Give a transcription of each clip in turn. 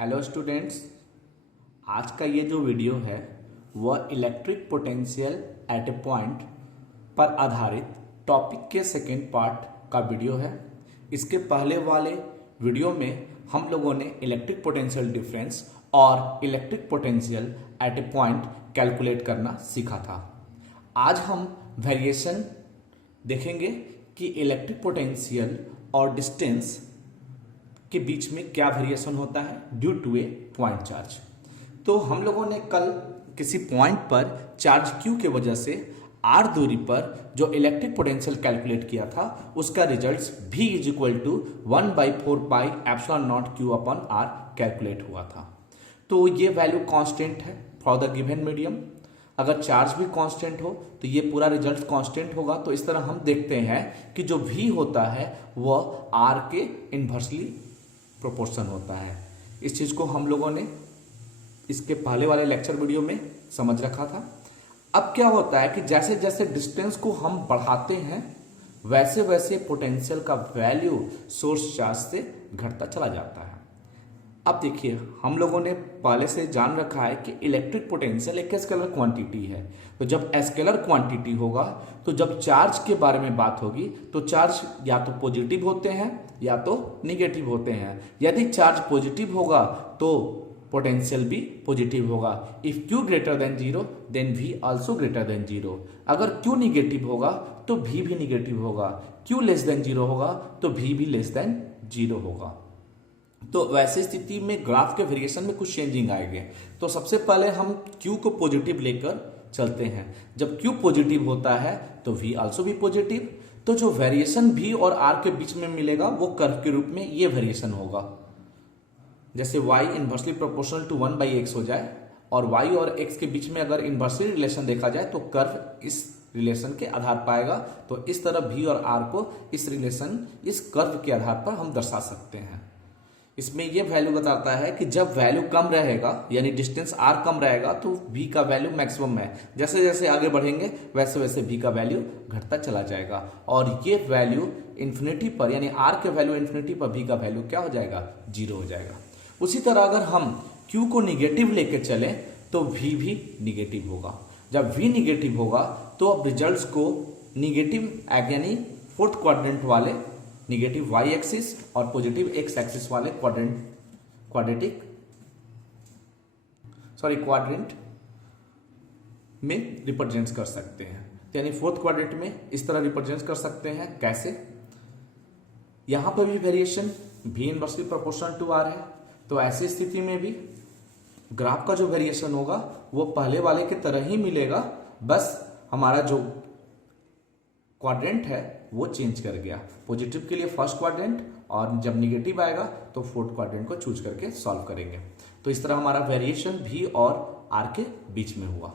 Hello students, आज का ये जो वीडियो है वह electric potential at a point पर आधारित टॉपिक के सेकेंड पार्ट का वीडियो है। इसके पहले वाले वीडियो में हम लोगों ने इलेक्ट्रिक पोटेंशियल डिफरेंस और electric potential at a point calculate करना सीखा था। आज हम वेरिएशन देखेंगे कि इलेक्ट्रिक पोटेंशियल और डिस्टेंस के बीच में क्या वेरिएशन होता है due to a point charge. तो हम लोगों ने कल किसी पॉइंट पर चार्ज Q के वजह से R दूरी पर जो इलेक्ट्रिक पोटेंशियल कैलकुलेट किया था उसका results V is equal to 1/4 pi epsilon naught Q upon R calculate हुआ था। तो ये वैल्यू कांस्टेंट है फॉर द गिवन मीडियम। अगर चार्ज भी कांस्टेंट हो तो ये पूरा रिजल्ट कांस्टेंट होगा। तो इस तरह हम देखते हैं कि जो V होता है वह R के इन्वर्सली प्रोपोर्शन होता है। इस चीज को हम लोगों ने इसके पहले वाले लेक्चर वीडियो में समझ रखा था। अब क्या होता है कि जैसे जैसे डिस्टेंस को हम बढ़ाते हैं वैसे वैसे पोटेंशियल का वैल्यू सोर्स चार्ज से घटता चला जाता है। अब देखिए, हम लोगों ने पहले से जान रखा है कि इलेक्ट्रिक पोटेंशियल एक स्केलर क्वांटिटी है। तो जब स्केलर क्वांटिटी होगा तो जब चार्ज के बारे में बात होगी तो चार्ज या तो पॉजिटिव होते हैं या तो निगेटिव होते हैं। यदि चार्ज पॉजिटिव होगा तो पोटेंशियल भी पॉजिटिव होगा। If Q greater than 0 then V also greater than 0। अगर Q निगेटिव होगा तो V भी निगेटिव होगा। Q लेस देन 0 होगा तो V भी लेस देन 0 होगा। तो वैसे स्थिति में ग्राफ के वेरिएशन में कुछ चेंजिंग आएंगे। तो सबसे पहले हम Q को पॉजिटिव लेकर चलते हैं। जब Q पॉजिटिव होता है तो V आल्सो भी पॉजिटिव। तो जो वेरिएशन V और R के बीच में मिलेगा वो कर्व के रूप में ये वेरिएशन होगा। जैसे y inversely proportional to 1/x हो जाए और y और x के बीच में अगर इनवर्सली रिलेशन देखा जाए तो कर्व इस रिलेशन के आधार पाएगा। तो इस तरह V और R को इस रिलेशन इस कर्व के आधार पर हम दर्शा सकते हैं। इसमें यह वैल्यू बताता है कि जब वैल्यू कम रहेगा यानी डिस्टेंस R कम रहेगा तो V का वैल्यू मैक्सिमम है। जैसे जैसे आगे बढ़ेंगे वैसे वैसे V का वैल्यू घटता चला जाएगा और ये वैल्यू इन्फिनिटी पर यानी R के वैल्यू इन्फिनिटी पर V का वैल्यू क्या हो जाएगा, 0 हो जाएगा। उसी तरह अगर हम Q को निगेटिव लेके चलें तो V भी निगेटिव होगा। जब V निगेटिव होगा तो अब रिजल्ट्स को निगेटिव यानी फोर्थ क्वाड्रेंट वाले निगेटिव y एक्सिस और पॉजिटिव x एक्सिस वाले क्वाड्रेंट में रिप्रेजेंट कर सकते हैं। यानी फोर्थ क्वाड्रेंट में इस तरह रिप्रेजेंट कर सकते हैं। कैसे? यहां पर भी variation V inversely proportional to R है। तो ऐसी स्थिति में भी ग्राफ का जो वेरिएशन होगा वो पहले वाले की तरह ही मिलेगा, बस हमारा जो क्वाड्रेंट है वो चेंज कर गया। पॉजिटिव के लिए फर्स्ट क्वाड्रेंट और जब निगेटिव आएगा तो फोर्थ क्वाड्रेंट को चूज करके सॉल्व करेंगे। तो इस तरह हमारा वेरिएशन V और R के बीच में हुआ।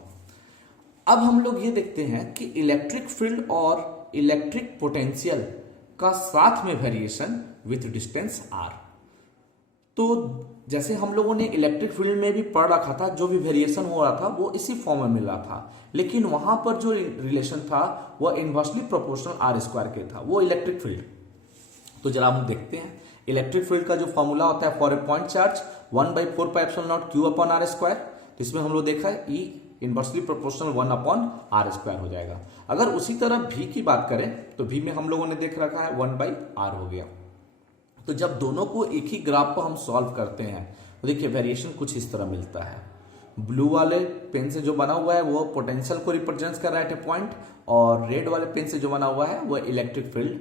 अब हम लोग ये देखते हैं कि इलेक्ट्रिक फील्ड और इलेक्ट्रिक पोटेंशियल का साथ में वेरिएशन विथ डिस्टेंस R। तो जैसे हम लोगों ने इलेक्ट्रिक फील्ड में भी पढ़ रखा था, जो भी वेरिएशन हो रहा था वो इसी फॉर्म में मिल रहा था, लेकिन वहां पर जो रिलेशन था वह इनवर्सली प्रोपोर्शनल R² के था, वो इलेक्ट्रिक फील्ड। तो जरा हम देखते हैं इलेक्ट्रिक फील्ड का जो फॉर्मूला होता है for a point charge 1/4 pi epsilon naught Q upon R²। तो इसमें हम लोग देखा है E inversely proportional 1 upon R² हो जाएगा। अगर उसी तरह V की बात करें तो V में हम लोगों ने देख रखा है 1/R हो गया। तो जब दोनों को एक ही ग्राफ को हम सॉल्व करते हैं तो देखिए वेरिएशन कुछ इस तरह मिलता है। ब्लू वाले पेन से जो बना हुआ है वो पोटेंशियल को रिप्रेजेंट कर रहा है एट ए पॉइंट, और रेड वाले पेन से जो बना हुआ है वो electric field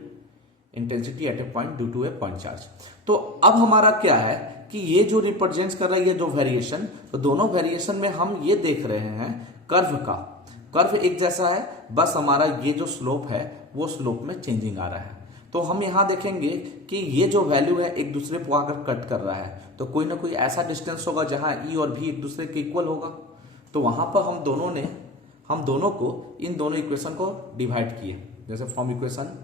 intensity at a point due to a point charge. तो अब हमारा क्या है कि ये जो रिप्रेजेंट कर रहा है ये जो वेरिएशन, तो दोनों वेरिएशन में हम ये देख रहे हैं कर्व एक जैसा है, बस हमारा ये जो स्लोप है वो स्लोप में चेंजिंग आ रहा है। तो हम यहां देखेंगे कि ये जो वैल्यू है एक दूसरे को आकर कट कर रहा है, तो कोई ना कोई ऐसा डिस्टेंस होगा जहां E और V एक दूसरे के इक्वल होगा। तो वहां पर हम दोनों को इन दोनों इक्वेशन को डिवाइड किए। जैसे from equation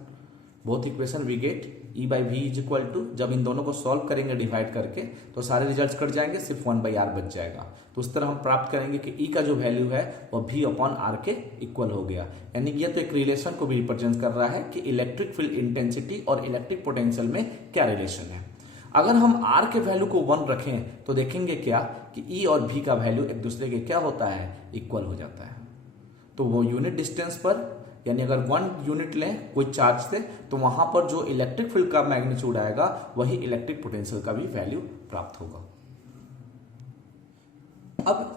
both equation we get E/V is equal to, जब इन दोनों को सॉल्व करेंगे डिवाइड करके तो सारे रिजल्ट्स कट जाएंगे, सिर्फ 1/R बच जाएगा। तो उस तरह हम प्राप्त करेंगे कि E का जो वैल्यू है वो V अपॉन R के इक्वल हो गया। यानी ये तो एक रिलेशन को भी रिप्रेजेंट कर रहा है कि इलेक्ट्रिक फील्ड इंटेंसिटी और इलेक्ट्रिक पोटेंशियल में क्या रिलेशन है। अगर हम आर के वैल्यू को 1 रखें तो देखेंगे क्या कि ई और भी का वैल्यू एक दूसरे के क्या होता है, इक्वल हो जाता है। तो वो यूनिट डिस्टेंस पर, यानी अगर 1 यूनिट लें कोई चार्ज से, तो वहां पर जो इलेक्ट्रिक फील्ड का मैग्नीट्यूड आएगा वही इलेक्ट्रिक पोटेंशियल का भी वैल्यू प्राप्त होगा। अब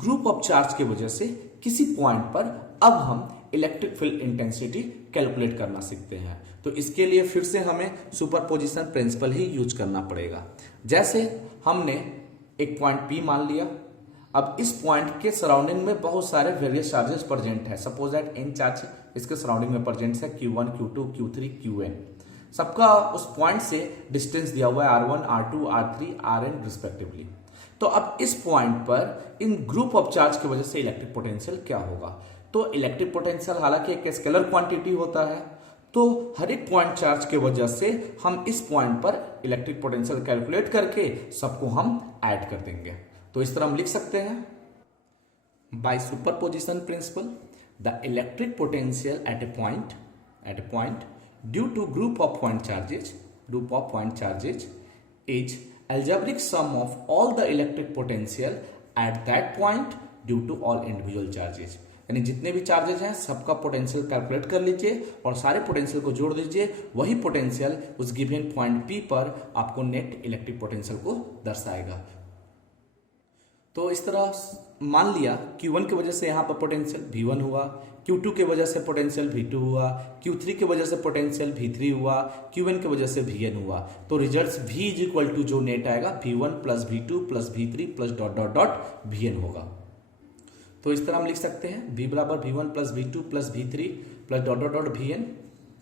ग्रुप ऑफ चार्ज की वजह से किसी पॉइंट पर अब हम इलेक्ट्रिक फील्ड इंटेंसिटी कैलकुलेट करना सीखते हैं। तो इसके लिए फिर से हमें सुपरपोजिशन प्रिंसिपल ही यूज करना पड़ेगा। जैसे हमने एक पॉइंट P मान लिया, अब इस पॉइंट के सराउंडिंग में बहुत सारे वेरियस चार्जेस प्रेजेंट है। सपोज दैट n चार्ज इसके सराउंडिंग में प्रेजेंट है, Q1, Q2, Q3, Qn। सबका उस पॉइंट से डिस्टेंस दिया हुआ है R1, R2, R3, Rn respectively. तो अब इस पॉइंट पर इन ग्रुप ऑफ चार्ज की वजह से इलेक्ट्रिक पोटेंशियल क्या होगा। तो इलेक्ट्रिक पोटेंशियल हालांकि एक स्केलर क्वांटिटी होता है, तो हर एक पॉइंट चार्ज की वजह से हम इस पॉइंट पर इलेक्ट्रिक पोटेंशियल कैलकुलेट करके सबको हम ऐड कर देंगे। तो इस तरह हम लिख सकते हैं, by superposition principle the electric potential at a point due to group of point charges is algebraic sum of all the electric potential at that point due to all individual charges। यानी जितने भी charges हैं सबका potential calculate कर लीजिए और सारे potential को जोड़ दीजिए, वही पोटेंशियल उस गिवन पॉइंट P पर आपको नेट इलेक्ट्रिक पोटेंशियल को दर्शाएगा। तो इस तरह मान लिया Q1 की वजह से यहाँ पर पोटेंशियल V1 हुआ, Q2 की वजह से पोटेंशियल V2 हुआ, Q3 की वजह से पोटेंशियल V3 हुआ, Qn की वजह से Vn हुआ। तो results V is equal to जो नेट आएगा V1 plus V2 plus V3 plus dot dot dot Vn होगा। तो इस तरह हम लिख सकते हैं V बराबर V1 plus V2 plus V3 plus dot dot dot Vn,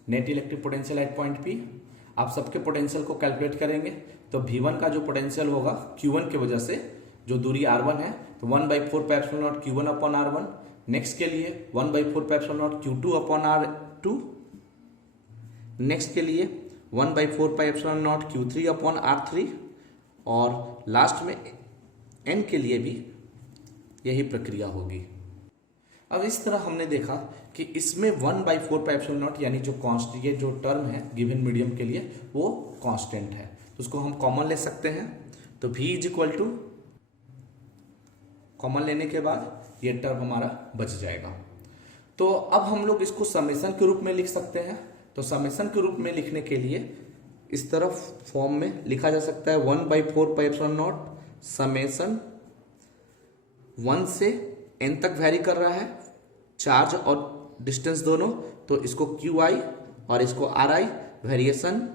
net electric potential at point P। आप सबके पोटेंशियल को कैलकुलेट करेंगे तो V1 का जो पोटेंशियल होगा Q1 की वजह से जो दूरी R1 है, तो 1/4 pi epsilon not Q1 upon R1। Next के लिए 1/4 pi epsilon not Q2 upon R2। Next के लिए 1/4 pi epsilon not Q3 upon R3। और लास्ट में n के लिए भी यही प्रक्रिया होगी। अब इस तरह हमने देखा कि इसमें 1/4 पाई एप्सिलॉन नॉट यानी जो कांस्टेंट, ये जो टर्म है गिवन मीडियम के लिए वो कांस्टेंट है, तो उसको हम कॉमन ले सकते हैं। तो V is equal to, common लेने के बाद ये टर्म हमारा बच जाएगा। तो अब हम लोग इसको समेशन के रूप में लिख सकते हैं। तो समेशन के रूप में लिखने के लिए इस तरफ फॉर्म में लिखा जा सकता है 1/4 पाई एप्सिलॉन नॉट समेशन 1 से n तक वैरी कर रहा है चार्ज और डिस्टेंस दोनों, तो इसको QI और इसको RI, variation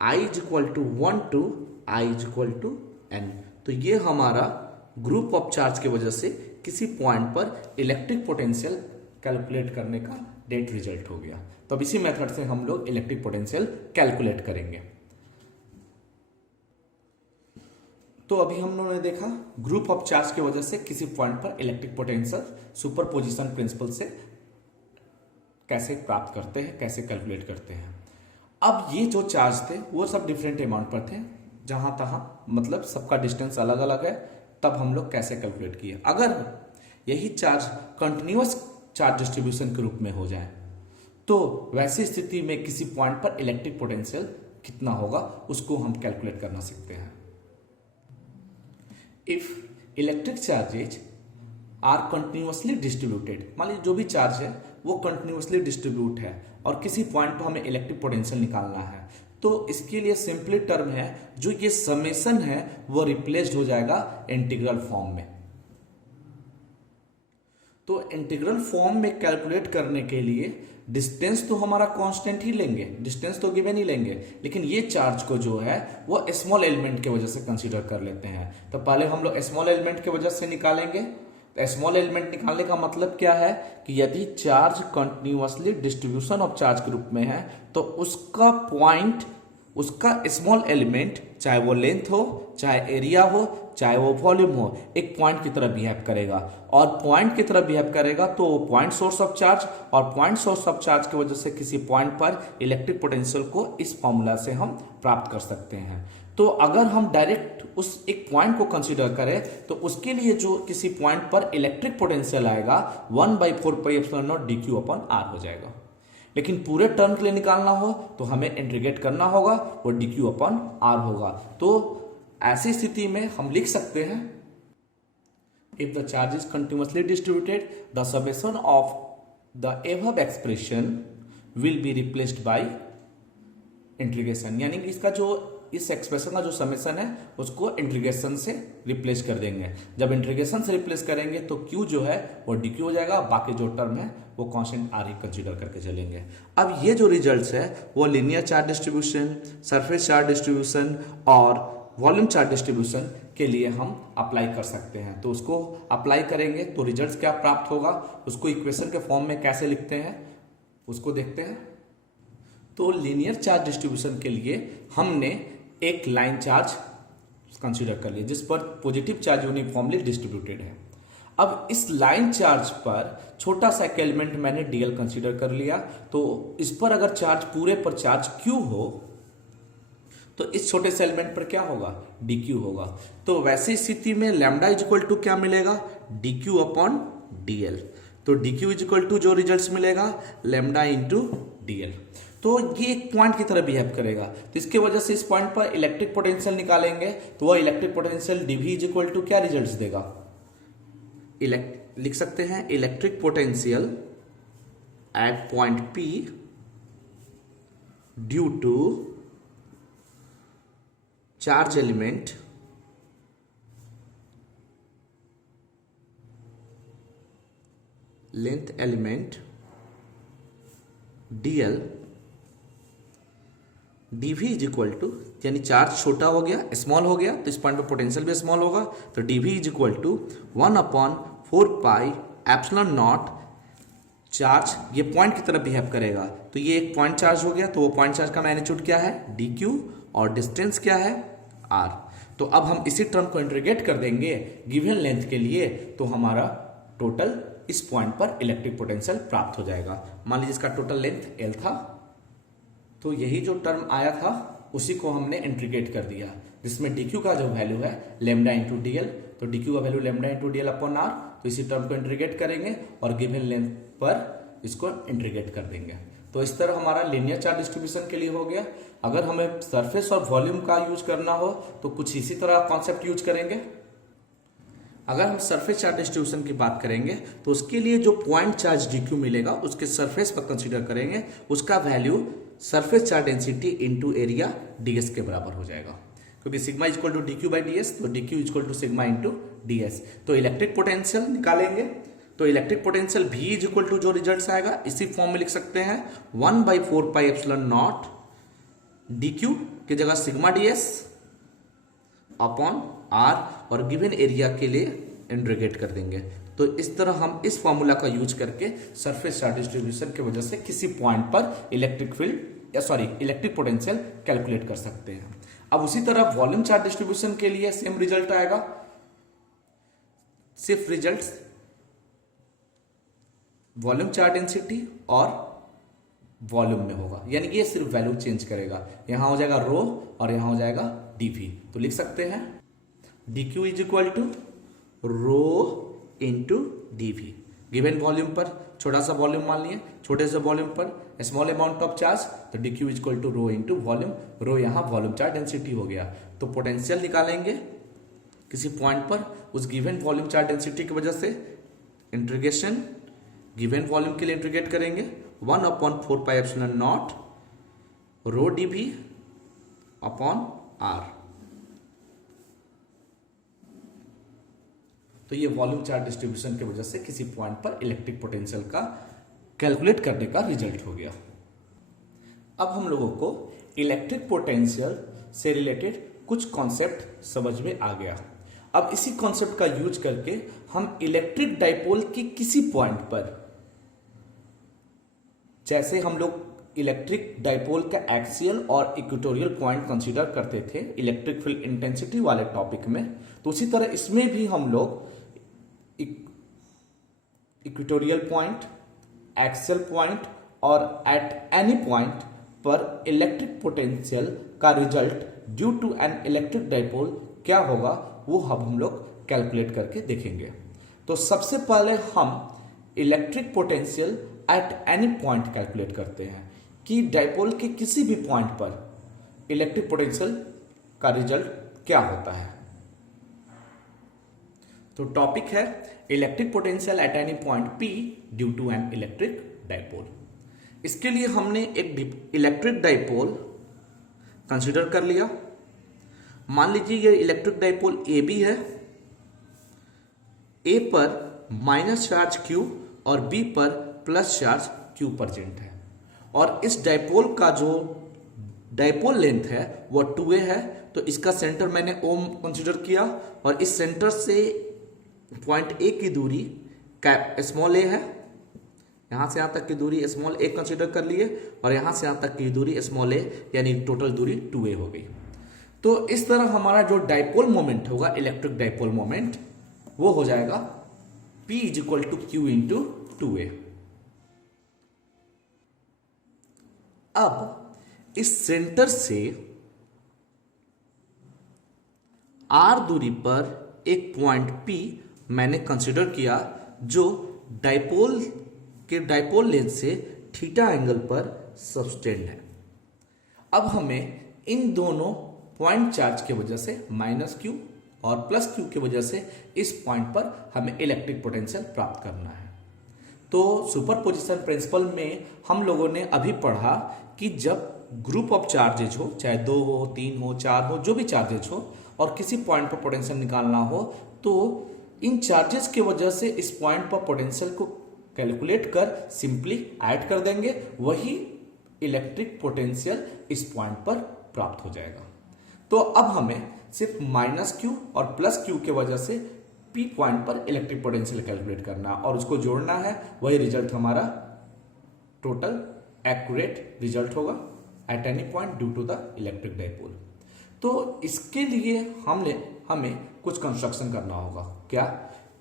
I is equal to 1 to I is equal to n। तो ये हमारा ग्रुप ऑफ चार्ज की वजह से किसी पॉइंट पर इलेक्ट्रिक पोटेंशियल कैलकुलेट करने का नेट रिजल्ट हो गया। तो अब इसी मेथड से हम लोग इलेक्ट्रिक पोटेंशियल कैलकुलेट करेंगे। तो अभी हम लोगों ने देखा ग्रुप ऑफ चार्ज की वजह से किसी पॉइंट पर इलेक्ट्रिक पोटेंशियल सुपरपोजिशन प्रिंसिपल से कैसे प्राप्त करते हैं, कैसे कैलकुलेट करते हैं। अब ये जो चार्ज थे वो सब डिफरेंट अमाउंट पर थे, जहां तहां मतलब सबका डिस्टेंस अलग अलग है, तब हम लोग कैसे कैलकुलेट किए। अगर यही चार्ज कंटिन्यूअस चार्ज डिस्ट्रीब्यूशन के रूप में हो जाए तो वैसी स्थिति में किसी पॉइंट पर इलेक्ट्रिक पोटेंशियल कितना होगा उसको हम कैलकुलेट करना सीखते हैं। If electric charges are continuously distributed, मान लीजिए जो भी चार्ज है वो कंटिन्यूअसली डिस्ट्रीब्यूट है और किसी पॉइंट पर हमें इलेक्ट्रिक पोटेंशियल निकालना है, तो इसके लिए सिंपली टर्म है जो ये समेशन है वो रिप्लेस्ड हो जाएगा इंटीग्रल फॉर्म में। तो इंटीग्रल फॉर्म में कैलकुलेट करने के लिए डिस्टेंस तो हमारा कांस्टेंट ही लेंगे, डिस्टेंस तो गिवन ही लेंगे, लेकिन ये चार्ज को जो है वो स्मॉल एलिमेंट की वजह से कंसीडर कर लेते हैं। तो पहले हम लोग स्मॉल एलिमेंट की वजह से निकालेंगे। तो स्मॉल एलिमेंट निकालने का मतलब क्या है कि यदि charge continuously distribution of charge के रूप में है तो उसका पॉइंट, उसका स्मॉल एलिमेंट चाहे वो लेंथ हो, चाहे एरिया हो, चाहे वो वॉल्यूम हो, एक पॉइंट की तरह बिहेव करेगा। और पॉइंट की तरह बिहेव करेगा तो पॉइंट सोर्स ऑफ चार्ज, और पॉइंट सोर्स ऑफ चार्ज की वजह से किसी पॉइंट पर इलेक्ट्रिक पोटेंशियल को इस फॉर्मूला से हम प्राप्त कर सकते हैं। तो अगर हम डायरेक्ट उस एक पॉइंट को कंसीडर करें तो उसके लिए जो किसी पॉइंट पर इलेक्ट्रिक पोटेंशियल आएगा 1/4 पाई एप्सिलॉन नॉट dq/r हो जाएगा। लेकिन पूरे टर्म के लिए निकालना हो तो हमें इंटीग्रेट करना होगा, वो dq अपॉन r होगा। तो ऐसी स्थिति में हम लिख सकते हैं if the charge is continuously distributed the summation of the above expression will be replaced by integration, यानी कि इसका जो इस एक्सप्रेशन का जो समेशन है उसको इंटीग्रेशन से रिप्लेस कर देंगे। जब इंटीग्रेशन से रिप्लेस करेंगे तो q जो है वो dq हो जाएगा, बाकी जो टर्म है वो कांस्टेंट r ही कंसीडर करके चलेंगे। अब ये जो रिजल्ट्स है वो linear charge distribution, surface charge distribution और वॉल्यूम चार्ज डिस्ट्रीब्यूशन के लिए हम अप्लाई कर सकते हैं। तो उसको अप्लाई करेंगे तो रिजल्ट्स क्या प्राप्त होगा, उसको इक्वेशन के फॉर्म में कैसे लिखते हैं उसको देखते हैं। तो लीनियर चार्ज डिस्ट्रीब्यूशन के लिए हमने एक लाइन चार्ज कंसीडर कर लिया जिस पर पॉजिटिव चार्ज यूनिफॉर्मली डिस्ट्रीब्यूटेड है। अब इस लाइन चार्ज पर छोटा सा एलिमेंट मैंने डीएल कंसीडर कर लिया, तो इस पर अगर चार्ज पूरे पर चार्ज क्यू हो तो इस छोटे से एलिमेंट पर क्या होगा, dq होगा। तो वैसी स्थिति में लैम्डा इज इक्वल टू क्या मिलेगा, dq अपॉन dl। तो dq इज इक्वल टू जो रिजल्ट्स मिलेगा लैम्डा इंटू dl। तो ये एक पॉइंट की तरह बिहेव करेगा, तो इसके वजह से इस पॉइंट पर इलेक्ट्रिक पोटेंशियल निकालेंगे तो वह electric potential dv is equal to क्या रिजल्ट्स देगा, लिख सकते हैं electric potential at point P due to charge element length element dl dv is equal to, यानी चार्ज छोटा हो गया, स्मॉल हो गया, तो इस पॉइंट पे पोटेंशियल भी स्मॉल होगा, तो dv is equal to 1 upon 4 pi epsilon naught. Charge ये पॉइंट की तरह बिहेव करेगा, तो ये एक पॉइंट चार्ज हो गया, तो वो पॉइंट चार्ज का मैग्नीट्यूड क्या है dq और डिस्टेंस क्या है r। तो अब हम इसी टर्म को इंटीग्रेट कर देंगे गिवन लेंथ के लिए, तो हमारा टोटल इस पॉइंट पर इलेक्ट्रिक पोटेंशियल प्राप्त हो जाएगा। मान लीजिए इसका टोटल लेंथ L था, तो यही जो टर्म आया था उसी को हमने इंटीग्रेट कर दिया, जिसमें dq का जो वैल्यू है लैम्डा इंटू dl, तो dq का value lambda into dl upon r। तो इसी टर्म को इंटीग्रेट करेंगे और गिवन लेंथ पर इसको इंटीग्रेट कर देंगे। तो इस तरह हमारा लीनियर चार्ज डिस्ट्रीब्यूशन के लिए हो गया। अगर हमें सरफेस और वॉल्यूम का यूज करना हो तो कुछ इसी तरह कॉन्सेप्ट यूज करेंगे। अगर हम सरफेस चार्ज डिस्ट्रीब्यूशन की बात करेंगे तो उसके लिए जो पॉइंट चार्ज dq मिलेगा उसके सरफेस पर कंसीडर करेंगे, उसका value surface charge density into area ds के बराबर हो जाएगा, क्योंकि sigma is equal to dq by ds, तो dq is equal to sigma into ds। तो इलेक्ट्रिक पोटेंशियल निकालेंगे, तो electric potential v is equal to जो रिजल्ट आएगा इसी फॉर्म में लिख सकते हैं 1 by 4 pi epsilon naught dq की जगह सिग्मा ds अपॉन r और गिवन एरिया के लिए इंटीग्रेट कर देंगे। तो इस तरह हम इस फॉर्मूला का यूज करके सरफेस चार्ज डिस्ट्रीब्यूशन की वजह से किसी पॉइंट पर इलेक्ट्रिक पोटेंशियल कैलकुलेट कर सकते हैं। अब उसी तरह वॉल्यूम चार्ज डिस्ट्रीब्यूशन के लिए सेम रिजल्ट आएगा, सिर्फ रिजल्ट्स वॉल्यूम चार्ज डेंसिटी और वॉल्यूम में होगा, यानी ये सिर्फ वैल्यू चेंज करेगा, यहां हो जाएगा रो और यहां हो जाएगा dv। तो लिख सकते हैं dq is equal to rho into dv। Given volume पर छोटा सा वॉल्यूम मान लिए, छोटे से वॉल्यूम पर स्मॉल अमाउंट ऑफ चार्ज, तो dq is equal to rho into volume, rho यहाँ वॉल्यूम चार्ज डेंसिटी हो गया। तो पोटेंशियल निकालेंगे किसी पॉइंट पर उस गिवन वॉल्यूम चार्ज डेंसिटी की वजह से, इंटीग्रेशन गिवन वॉल्यूम के लिए इंटीग्रेट करेंगे 1 upon 4 pi epsilon naught rho dv upon r। तो ये वॉल्यूम चार्ज डिस्ट्रीब्यूशन की वजह से किसी पॉइंट पर इलेक्ट्रिक पोटेंशियल का कैलकुलेट करने का रिजल्ट हो गया। अब हम लोगों को इलेक्ट्रिक पोटेंशियल से रिलेटेड कुछ कॉन्सेप्ट समझ में आ गया। अब इसी कॉन्सेप्ट का यूज करके हम इलेक्ट्रिक डाइपोल की किसी पॉइंट पर, जैसे हम लोग इलेक्ट्रिक डाइपोल का एक्सियल और इक्वेटोरियल पॉइंट कंसीडर करते थे इलेक्ट्रिक फील्ड इंटेंसिटी वाले टॉपिक में, तो उसी तरह इसमें भी हम लोग इक्वेटोरियल पॉइंट, एक्सियल पॉइंट और एट एनी पॉइंट पर इलेक्ट्रिक पोटेंशियल का result due to an electric dipole क्या होगा वो हम लोग कैलकुलेट करके देखेंगे। तो सबसे पहले हम electric potential at any point calculate करते हैं कि डाइपोल के किसी भी पॉइंट पर इलेक्ट्रिक पोटेंशियल का रिजल्ट क्या होता है। तो टॉपिक है electric potential at any point P due to an electric dipole. इसके लिए हमने एक इलेक्ट्रिक डाइपोल कंसीडर कर लिया। मान लीजिए ये इलेक्ट्रिक डाइपोल ए बी है, ए पर माइनस चार्ज Q और बी पर प्लस चार्ज Q प्रेजेंट है, और इस डाइपोल का जो डाइपोल लेंथ है वो 2a है। तो इसका सेंटर मैंने O कंसीडर किया, और इस सेंटर से पॉइंट A की दूरी स्मॉल a है, यहां से यहां तक की दूरी स्मॉल a कंसीडर कर लिए, और यहां से यहां तक की दूरी स्मॉल a, यानी टोटल दूरी 2a हो गई। तो इस तरह हमारा जो डाइपोल मोमेंट होगा, इलेक्ट्रिक डाइपोल मोमेंट, वो हो जाएगा P is equal to Q into 2a। अब इस सेंटर से R दूरी पर एक पॉइंट P मैंने कंसीडर किया जो डाइपोल लेंथ से थीटा एंगल पर सबटेंड है। अब हमें इन दोनों पॉइंट चार्ज की वजह से माइनस Q और प्लस Q की वजह से इस पॉइंट पर हमें इलेक्ट्रिक पोटेंशियल प्राप्त करना है। तो सुपरपोजिशन प्रिंसिपल में हम लोगों ने अभी पढ़ा कि जब ग्रुप ऑफ चार्जेज हो, चाहे 2 हो, 3 हो, 4 हो, जो भी चार्जेज हो, और किसी पॉइंट पर पोटेंशियल निकालना हो, तो इन चार्जेस की वजह से इस पॉइंट पर पोटेंशियल को कैलकुलेट कर सिंपली ऐड कर देंगे, वही इलेक्ट्रिक पोटेंशियल इस पॉइंट पर प्राप्त हो जाएगा। तो अब हमें सिर्फ माइनस Q और प्लस Q की वजह से P पॉइंट पर इलेक्ट्रिक पोटेंशियल कैलकुलेट करना और उसको जोड़ना है, वही रिजल्ट हमारा टोटल एक्यूरेट रिजल्ट होगा at any point due to the electric dipole. तो इसके लिए हमें कुछ कंस्ट्रक्शन करना होगा। क्या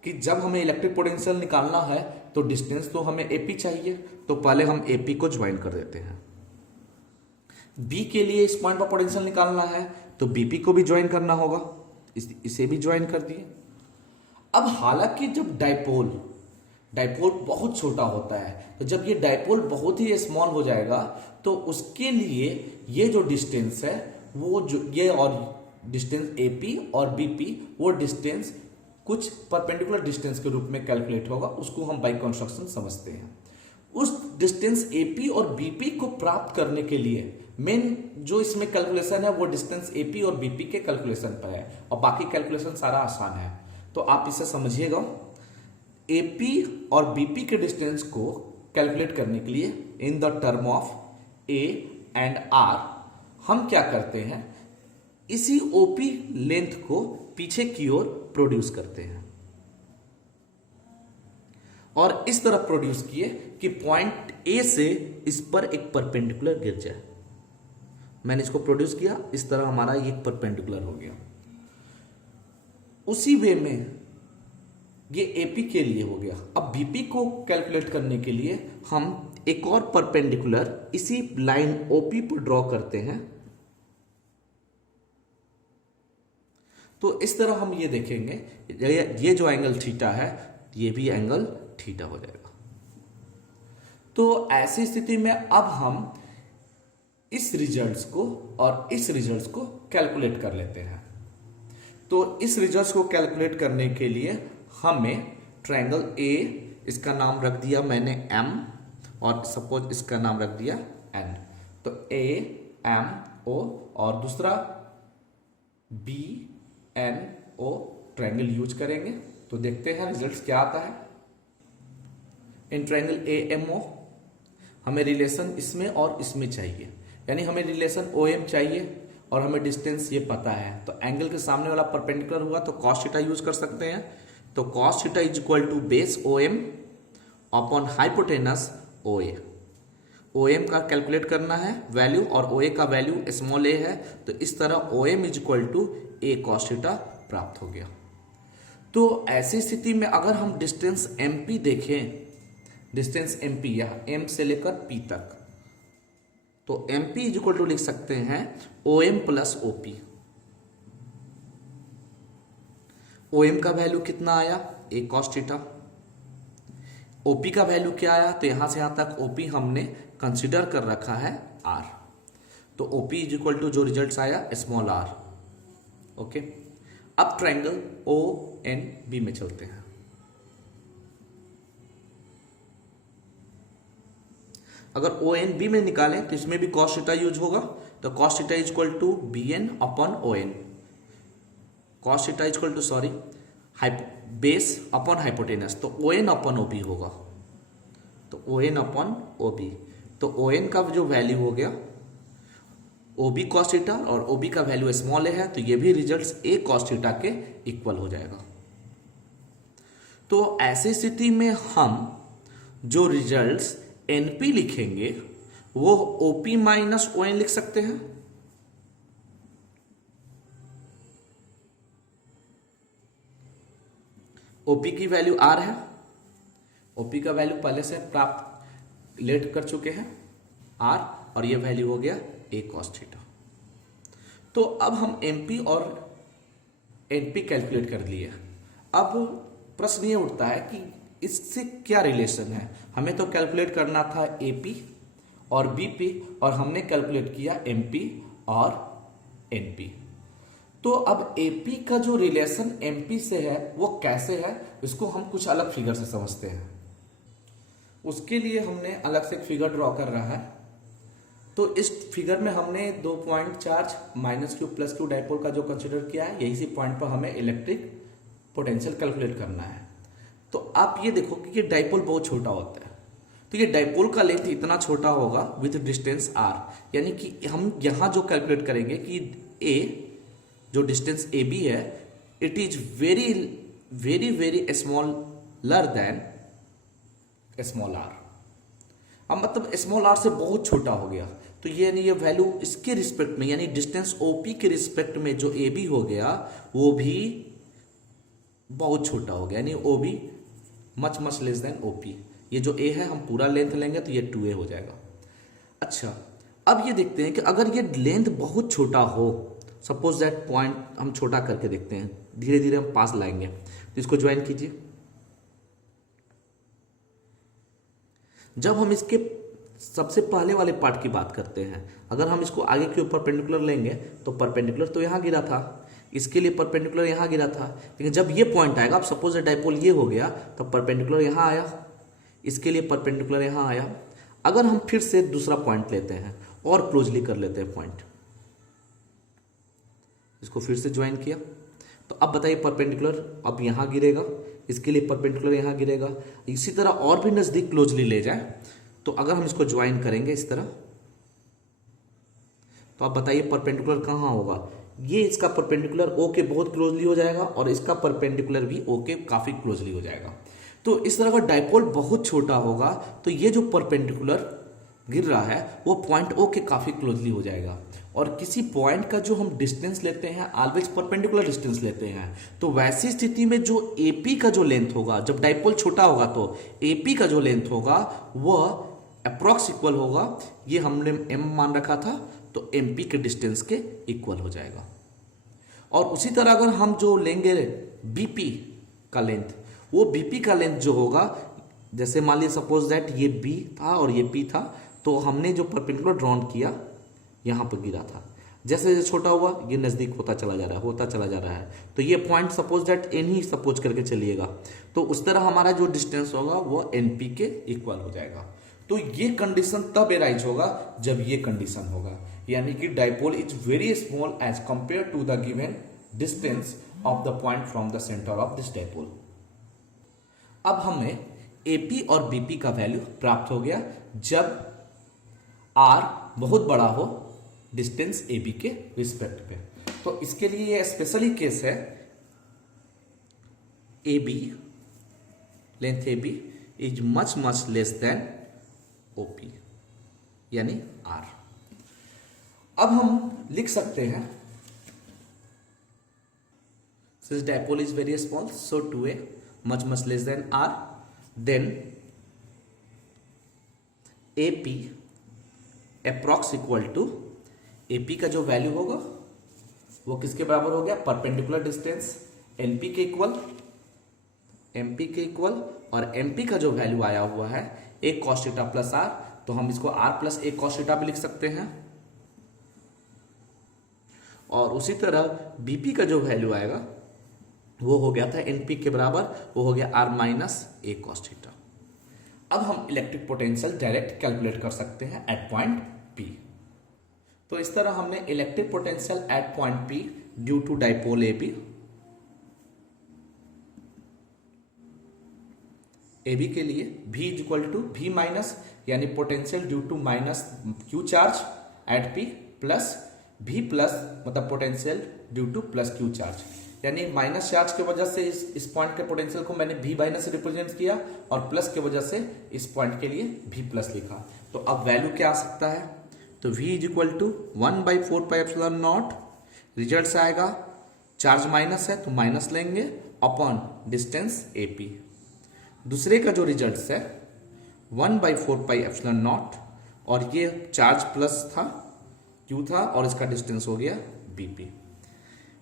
कि जब हमें इलेक्ट्रिक पोटेंशियल निकालना है तो डिस्टेंस तो हमें AP चाहिए, तो पहले हम AP को ज्वाइन कर देते हैं। B के लिए इस पॉइंट पर पोटेंशियल निकालना है तो BP को भी ज्वाइन करना होगा, इसे भी ज्वाइन कर दिए। अब हालांकि जब डाइपोल बहुत छोटा होता है, तो जब ये डाइपोल बहुत ही स्मॉल हो जाएगा तो उसके लिए ये जो डिस्टेंस है वो ये और डिस्टेंस AP और BP, वो डिस्टेंस कुछ परपेंडिकुलर डिस्टेंस के रूप में कैलकुलेट होगा, उसको हम बाई कंस्ट्रक्शन समझते हैं। उस डिस्टेंस AP और BP को प्राप्त करने के लिए मेन जो इसमें कैलकुलेशन है वो डिस्टेंस AP और BP के कैलकुलेशन पर है, और बाकी कैलकुलेशन सारा आसान है। तो आप इसे समझिएगा। AP और BP के डिस्टेंस को कैलकुलेट करने के लिए in the term of A and R हम क्या करते हैं, इसी OP लेंथ को पीछे की ओर प्रोड्यूस करते हैं, और इस तरह प्रोड्यूस किए कि पॉइंट A से इस पर एक परपेंडिकुलर गिर जाए। मैंने इसको प्रोड्यूस किया, इस तरह हमारा ये परपेंडिकुलर हो गया। उसी वे में ये AP के लिए हो गया। अब BP को कैलकुलेट करने के लिए हम एक और परपेंडिकुलर इसी लाइन OP पर ड्रॉ करते हैं। तो इस तरह हम ये देखेंगे, ये जो एंगल थीटा है ये भी एंगल थीटा हो जाएगा। तो ऐसी स्थिति में अब हम इस रिजल्ट्स को और इस रिजल्ट्स को कैलकुलेट कर लेते हैं। तो इस रिजल्ट्स को कैलकुलेट करने के लिए हमें ट्रायंगल A, इसका नाम रख दिया मैंने M, और सपोज इसका नाम रख दिया N। तो A M O और दूसरा B N O triangle use करेंगे। तो देखते हैं रिजल्ट्स क्या आता है। In triangle A M O हमें रिलेशन इसमें और इसमें चाहिए, यानी हमें रिलेशन OM चाहिए और हमें डिस्टेंस ये पता है। तो एंगल के सामने वाला परपेंडिकुलर हुआ तो cos थीटा यूज कर सकते हैं। तो cos theta is equal to base OM upon hypotenuse OA। OM का कैलकुलेट करना है वैल्यू, और OA का वैल्यू स्मॉल a है, तो इस तरह OM is equal to A cos theta प्राप्त हो गया। तो ऐसी स्थिति में अगर हम डिस्टेंस MP देखें, डिस्टेंस MP या M से लेकर P तक, तो MP इज इक्वल टू लिख सकते हैं OM प्लस OP। OM का वैल्यू कितना आया, A cos थीटा। ओपी का वैल्यू क्या आया, तो यहां से यहां तक ओपी हमने कंसिडर कर रखा है आर, तो ओपी इज इक्वल टू जो रिजल्ट आया स्मॉल आर। ओके, अब ट्रायंगल ओ एन बी में चलते हैं। अगर ओ एन बी में निकालें तो इसमें भी कॉस थीटा यूज होगा, तो cos theta is equal to B N upon O N, cos theta is equal to sorry base upon hypotenuse, तो O N upon O B होगा, तो O N upon O B, तो O N का जो value हो गया O B cos theta और O B का वैल्यू स्मॉल ए है, तो ये भी रिजल्ट्स ए कॉस थीटा के इक्वल हो जाएगा। तो ऐसी स्थिति में हम जो रिजल्ट्स एनपी लिखेंगे वो ओपी माइनस ओ एन लिख सकते हैं। ओपी की वैल्यू आर है, ओपी का वैल्यू पहले से प्राप्त लेट कर चुके हैं आर, और ये वैल्यू हो गया ए कॉस थीटा। तो अब हम एमपी और एनपी कैलकुलेट कर लिए। अब प्रश्न ये उठता है कि इससे क्या रिलेशन है। हमें तो कैलकुलेट करना था एपी और बीपी, और हमने कैलकुलेट किया एमपी और एनपी। तो अब एपी का जो रिलेशन एमपी से है वो कैसे है, इसको हम कुछ अलग फिगर से समझते हैं। उसके लिए हमने अलग से एक फिगर ड्रॉ कर रहा है। तो इस फिगर में हमने 2 point charge minus Q plus Q dipole का जो कंसिडर किया है, यही सी पॉइंट पर हमें इलेक्ट्रिक पोटेंशियल कैलकुलेट करना है। तो आप ये देखो कि ये डाइपोल बहुत छोटा होता है, तो ये डाइपोल का लेंथ इतना छोटा होगा विथ डिस्टेंस आर, यानी कि हम यहां जो कैलकुलेट करेंगे कि ए जो डिस्टेंस ए बी है, it is very very very smaller than small R. अब मतलब स्मॉल आर से बहुत छोटा हो गया, तो ये यानी ये वैल्यू इसके रिस्पेक्ट में यानी डिस्टेंस ओपी के रिस्पेक्ट में जो ए बी हो गया वो भी बहुत छोटा हो गया, यानी O B much much less than OP. ये जो ए है हम पूरा लेंथ लेंगे तो ये 2a हो जाएगा। अच्छा, अब ये देखते हैं कि अगर ये लेंथ बहुत छोटा हो, सपोज दैट पॉइंट हम छोटा करके देखते हैं, धीरे धीरे हम पास लाएंगे, तो इसको ज्वाइन कीजिए। जब हम इसके सबसे पहले वाले पार्ट की बात करते हैं, अगर हम इसको आगे के ऊपर परपेंडिकुलर लेंगे तो परपेंडिकुलर तो यहां गिरा था, इसके लिए परपेंडिकुलर यहां गिरा था, लेकिन जब ये पॉइंट आएगा, अब सपोज डाइपोल ये हो गया तो परपेंडिकुलर यहां आया, इसके लिए परपेंडिकुलर यहां आया। अगर हम फिर से दूसरा पॉइंट लेते हैं और क्लोजली कर लेते हैं पॉइंट, इसको फिर से ज्वाइन किया, तो अब बताइए परपेंडिकुलर अब यहां गिरेगा, इसके लिए परपेंडिकुलर यहां गिरेगा। इसी तरह और भी नजदीक क्लोजली ले जाए, तो अगर हम इसको ज्वाइन करेंगे इस तरह, तो आप बताइए परपेंडिकुलर कहां होगा। ये इसका परपेंडिकुलर ओ के बहुत क्लोजली हो जाएगा और इसका परपेंडिकुलर भी ओ के काफी क्लोजली हो जाएगा। तो इस तरह का डाइपोल बहुत छोटा होगा तो ये जो परपेंडिकुलर गिर रहा है वो पॉइंट ओ के काफी क्लोजली हो जाएगा। और किसी पॉइंट का जो हम डिस्टेंस लेते हैं ऑलवेज परपेंडिकुलर डिस्टेंस लेते हैं, तो वैसी स्थिति में जो एपी का जो लेंथ होगा, जब डाइपोल छोटा होगा तो एपी का जो लेंथ होगा वह अप्रॉक्स इक्वल होगा, ये हमने एम मान रखा था, तो एमपी के डिस्टेंस के इक्वल हो जाएगा। और उसी तरह अगर हम जो लेंगे बीपी का लेंथ, वो बीपी का लेंथ जो होगा, जैसे मान लीजिए सपोज दैट ये बी था और ये पी था, तो हमने जो परपेंडिकुलर ड्रॉन किया यहां पर गिरा था, जैसे जैसे छोटा हुआ ये नजदीक होता चला जा रहा है, होता चला जा रहा है, तो ये पॉइंट सपोज दैट एन ही सपोज करके चलिएगा, तो उस तरह हमारा जो डिस्टेंस होगा वो एनपी के इक्वल हो जाएगा। तो ये कंडीशन तब एराइज होगा जब ये कंडीशन होगा, यानी कि dipole is very small as compare to the given distance of the point from the centre of this dipole. अब हमें एपी और बीपी का वैल्यू प्राप्त हो गया जब आर बहुत बड़ा हो डिस्टेंस एबी के रिस्पेक्ट पे। तो इसके लिए ये स्पेशली केस है, AB length AB is much much less than OP यानी आर। अब हम लिख सकते हैं since dipole is very small so 2a much much less than r, then ap approx equal to ap का जो वैल्यू होगा वो किसके बराबर हो गया, परपेंडिकुलर डिस्टेंस np के इक्वल, एम पी के इक्वल, और एम पी का जो वैल्यू आया हुआ है A cos theta plus R, तो हम इसको R plus A cos theta भी लिख सकते हैं। और उसी तरह बीपी का जो वैल्यू आएगा वो हो गया था एनपी के बराबर, वो हो गया R minus A cos theta. अब हम इलेक्ट्रिक पोटेंशियल डायरेक्ट कैलकुलेट कर सकते हैं एट पॉइंट पी। तो इस तरह हमने electric potential at point P due to dipole AB के लिए V is equal to V minus, यानी potential due to minus Q charge at P, plus V plus मतलब potential due to plus Q charge, यानी minus charge की वजह से इस point के पोटेंशियल को मैंने V माइनस से रिप्रेजेंट किया, और प्लस की वजह से इस पॉइंट के लिए V प्लस लिखा। तो अब वैल्यू क्या आ सकता है, तो V is equal to 1/4πε0, result आएगा चार्ज माइनस है तो माइनस लेंगे अपॉन डिस्टेंस AP। दूसरे का जो रिजल्ट है 1/4πε0, और ये चार्ज प्लस था Q था, और इसका डिस्टेंस हो गया BP।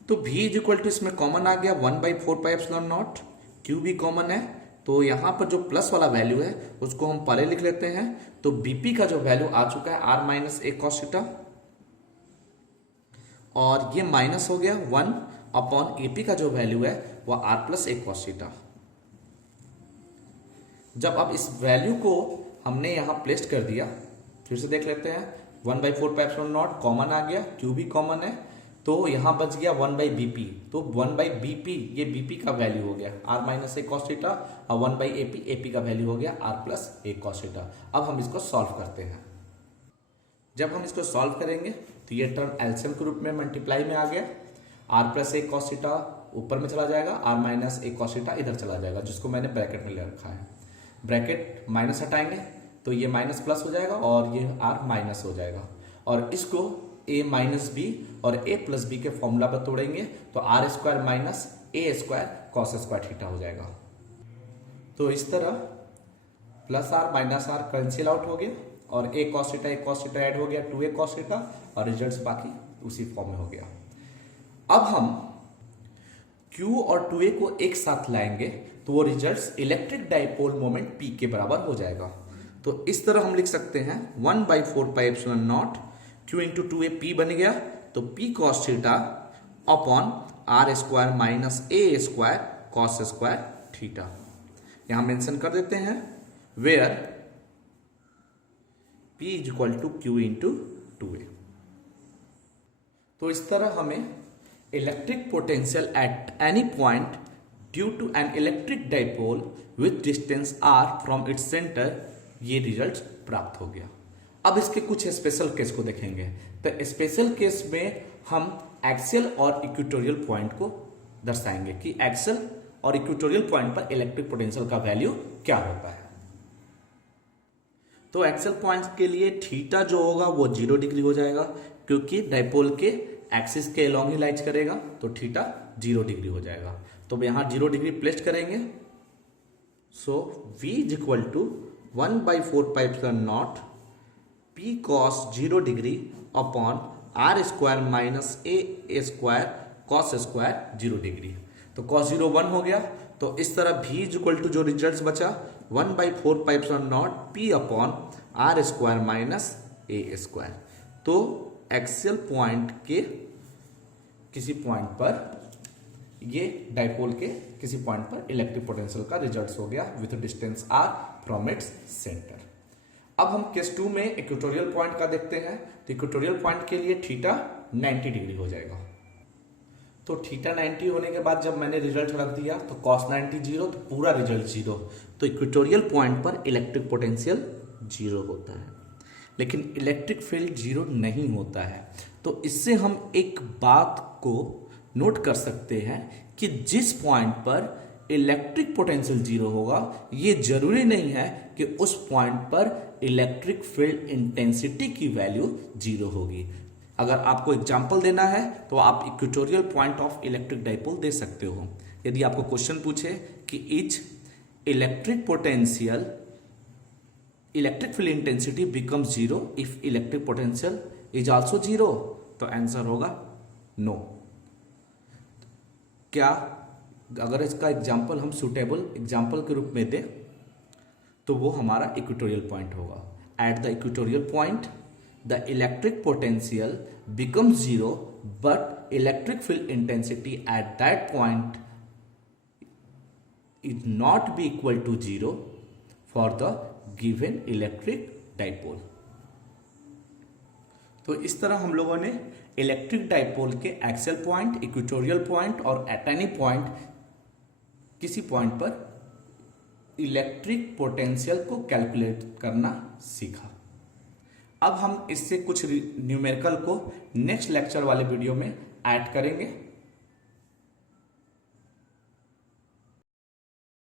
तो V इज इक्वल टू इसमें कॉमन आ गया 1/4πε0, Q भी कॉमन है, तो यहां पर जो प्लस वाला वैल्यू है उसको हम पहले लिख लेते हैं। तो BP का जो वैल्यू आ चुका है R minus A cos theta, और ये माइनस हो गया 1 अपॉन AP का जो वैल्यू है वह R plus A cos theta. जब अब इस वैल्यू को हमने यहां प्लेस कर दिया, फिर से देख लेते हैं 1/4πε0 कॉमन आ गया, Q भी कॉमन है, तो यहां बच गया 1/BP। तो 1/BP ये BP का वैल्यू हो गया R minus A cos theta, और 1/AP AP का वैल्यू हो गया R plus A cos theta. अब हम इसको सॉल्व करते हैं। जब हम इसको सॉल्व करेंगे तो ये टर्म एलसीएम के रूप में मल्टीप्लाई में आ गया, R plus A cos theta ऊपर में चला जाएगा, R minus A cos theta इधर चला जाएगा, जिसको मैंने ब्रैकेट में ले रखा है। ब्रैकेट माइनस हटाएंगे तो ये माइनस प्लस हो जाएगा, और ये आर माइनस हो जाएगा, और इसको a माइनस बी और a प्लस बी के फॉर्मूला पर तोड़ेंगे तो R square minus A square cos square theta हो जाएगा। तो इस तरह plus R minus R cancel out हो गया, और a कॉस थीटा ऐड हो गया 2a कॉस थीटा, और रिजल्ट बाकी उसी फॉर्म में हो गया। अब हम Q और 2a को एक साथ लाएंगे तो वो result electric dipole moment P के बराबर हो जाएगा। तो इस तरह हम लिख सकते हैं 1/4πε0 Q इंटू 2a P बन गया, तो P cos theta upon R square minus A square cos square theta. यहां मेंशन कर देते हैं where P is equal to Q into 2a। तो इस तरह हमें electric potential at any point due to an electric dipole with distance r from its centre ये result प्राप्त हो गया। अब इसके कुछ स्पेशल केस को देखेंगे। तो स्पेशल केस में हम एक्सियल और इक्वेटोरियल पॉइंट को दर्शाएंगे कि एक्सियल और इक्वेटोरियल पॉइंट पर इलेक्ट्रिक पोटेंशियल का वैल्यू क्या होता है। तो एक्सियल पॉइंट के लिए थीटा जो होगा वो 0 डिग्री हो जाएगा, क्योंकि डाइपोल के एक्सिस के अलोंग ही लाइज करेगा, तो थीटा 0 डिग्री हो जाएगा। तो यहां 0 डिग्री प्लेस करेंगे। So V is equal to 1/4πε0 P cos 0 degree upon R square minus A square cos square 0 degree. तो cos 0 1 हो गया। तो इस तरह V इज इक्वल टू जो रिजल्ट बचा 1/4πε0 P upon R square minus A square. तो एक्सियल पॉइंट के किसी पॉइंट पर ये डाइपोल के किसी पॉइंट पर इलेक्ट्रिक पोटेंशियल का रिजल्ट हो गया with distance r from its centre. अब हम केस 2 में इक्वेटोरियल पॉइंट का देखते हैं। तो इक्वेटोरियल पॉइंट के लिए थीटा 90 डिग्री हो जाएगा। तो थीटा 90 होने के बाद जब मैंने रिजल्ट रख दिया तो cos 90 0, तो पूरा रिजल्ट 0। तो इक्वेटोरियल पॉइंट पर इलेक्ट्रिक पोटेंशियल 0 होता है, लेकिन इलेक्ट्रिक फील्ड 0 नहीं होता है। तो इससे हम एक बात को नोट कर सकते हैं कि जिस पॉइंट पर इलेक्ट्रिक पोटेंशियल 0 होगा, ये जरूरी नहीं है कि उस पॉइंट पर इलेक्ट्रिक फील्ड इंटेंसिटी की वैल्यू 0 होगी। अगर आपको एग्जांपल देना है तो आप equatorial point of electric dipole दे सकते हो। यदि आपको क्वेश्चन पूछे कि is electric potential electric field intensity become 0 if electric potential is also 0, तो आंसर होगा नो। क्या अगर इसका एग्जाम्पल हम सुटेबल एग्जाम्पल के रूप में दें तो वो हमारा इक्वेटोरियल पॉइंट होगा। At the equatorial point the electric potential becomes zero but electric field intensity at that point is not be equal to zero for the given electric dipole. तो इस तरह हम लोगों ने इलेक्ट्रिक डाइपोल के axial point, equatorial point और at any point किसी पॉइंट पर इलेक्ट्रिक पोटेंशियल को कैलकुलेट करना सीखा। अब हम इससे कुछ न्यूमेरिकल को नेक्स्ट लेक्चर वाले वीडियो में ऐड करेंगे।